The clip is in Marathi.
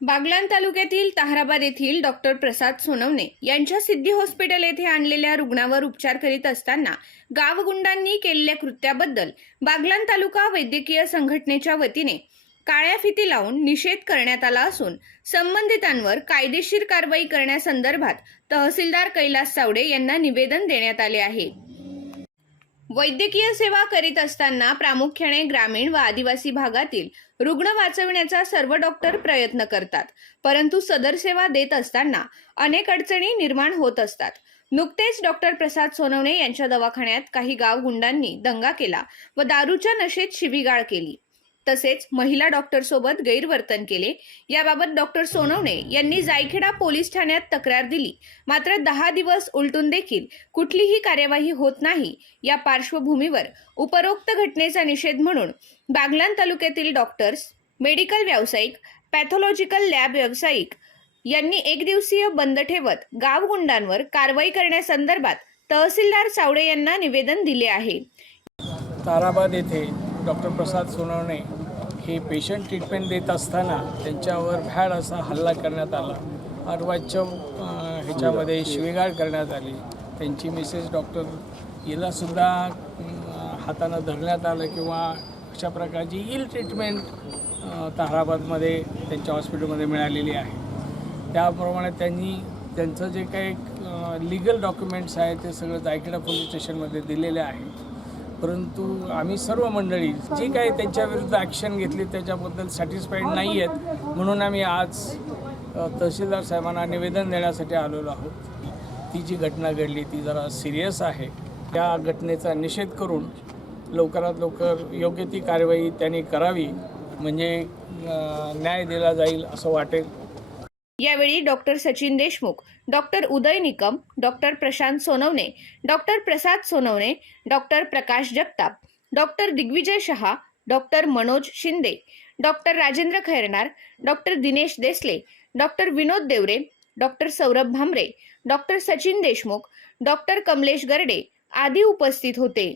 बागलान तालुक्यातील ताहराबाद येथील डॉक्टर प्रसाद सोनवणे यांच्या सिद्धी हॉस्पिटल येथे आणलेल्या रुग्णावर उपचार करीत असताना गावगुंडांनी केलेल्या कृत्याबद्दल बागलान तालुका वैद्यकीय संघटनेच्या वतीने काळ्या फिती लावून निषेध करण्यात आला असून संबंधितांवर कायदेशीर कारवाई करण्यासंदर्भात तहसीलदार कैलास सावडे यांना निवेदन देण्यात आले आहे. वैद्यकीय सेवा करीत असताना प्रामुख्याने ग्रामीण व आदिवासी भागातील रुग्ण वाचविण्याचा सर्व डॉक्टर प्रयत्न करतात. परंतु सदर सेवा देत असताना अनेक अडचणी निर्माण होत असतात. नुकतेच डॉक्टर प्रसाद सोनवणे यांच्या दवाखान्यात काही गाव गुंडांनी दंगा केला व दारूच्या नशेत शिवीगाळ केली. तसेच महिला डॉक्टर सोबत गैरवर्तन केले. याबाबत डॉक्टर सोनवणे यांनी जायखेडा पोलीस ठाण्यात तक्रार दिली. मात्र दहा दिवस उलटून देखील कुठलीही कार्यवाही होत नाही या पार्श्वभूमीवर उपरोक्त घटनेचा निषेध म्हणून बागलान तालुक्यातील डॉक्टर्स मेडिकल व्यावसायिक पॅथॉलॉजिकल लॅब व्यावसायिक यांनी एक दिवसीय बंद ठेवत गावगुंडांवर कारवाई करण्यासंदर्भात तहसीलदार चावडे यांना निवेदन दिले आहे. ताराबाद येथे डॉक्टर प्रसाद सोनवणे हे पेशंट ट्रीटमेंट देत असताना त्यांच्यावर भॅड असा हल्ला करण्यात आला. अर्वाच्य ह्याच्यामध्ये शिवेगाळ करण्यात आली. त्यांची मिसेस डॉक्टर हिलासुद्धा हातानं धरण्यात आलं किंवा अशा प्रकारची इल ट्रीटमेंट अं, ताराबादमध्ये त्यांच्या हॉस्पिटलमध्ये मिळालेली आहे. त्याप्रमाणे त्यांनी त्यांचं जे काही लिगल डॉक्युमेंट्स आहेत ते सगळं जायखेडा पोलीस स्टेशनमध्ये दिलेले आहे परंतु आम्ही सर्व मंडळी जी काही त्यांच्याविरुद्ध ॲक्शन घेतली त्याच्याबद्दल सॅटिस्फाईड नाही आहेत म्हणून आम्ही आज तहसीलदार साहेबांना निवेदन देण्यासाठी आलेलो आहोत. ती जी घटना घडली ती जरा सिरियस आहे. त्या घटनेचा निषेध करून लवकरात लवकर योग्य ती कारवाई त्यांनी करावी. म्हणजे न्याय दिला जाईल असं वाटेल. यावेळी doctor Sachin Deshmukh doctor Uday Nikam doctor Prashant Sonawane doctor Prasad Sonawane doctor Prakash Jagtap doctor Digvijay Shah doctor Manoj Shinde doctor Rajendra Khairnar doctor Dinesh Desale doctor Vinod Deore doctor Saurabh Bhamre doctor Sachin Deshmukh doctor Kamlesh Garde आदी उपस्थित होते.